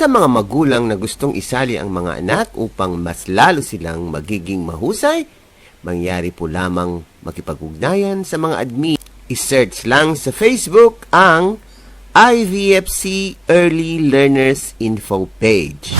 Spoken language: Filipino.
Sa mga magulang na gustong isali ang mga anak upang mas lalo silang magiging mahusay, mangyari po lamang makipag-ugnayan sa mga admin. I-search lang sa Facebook ang IVFC Early Learners Info page.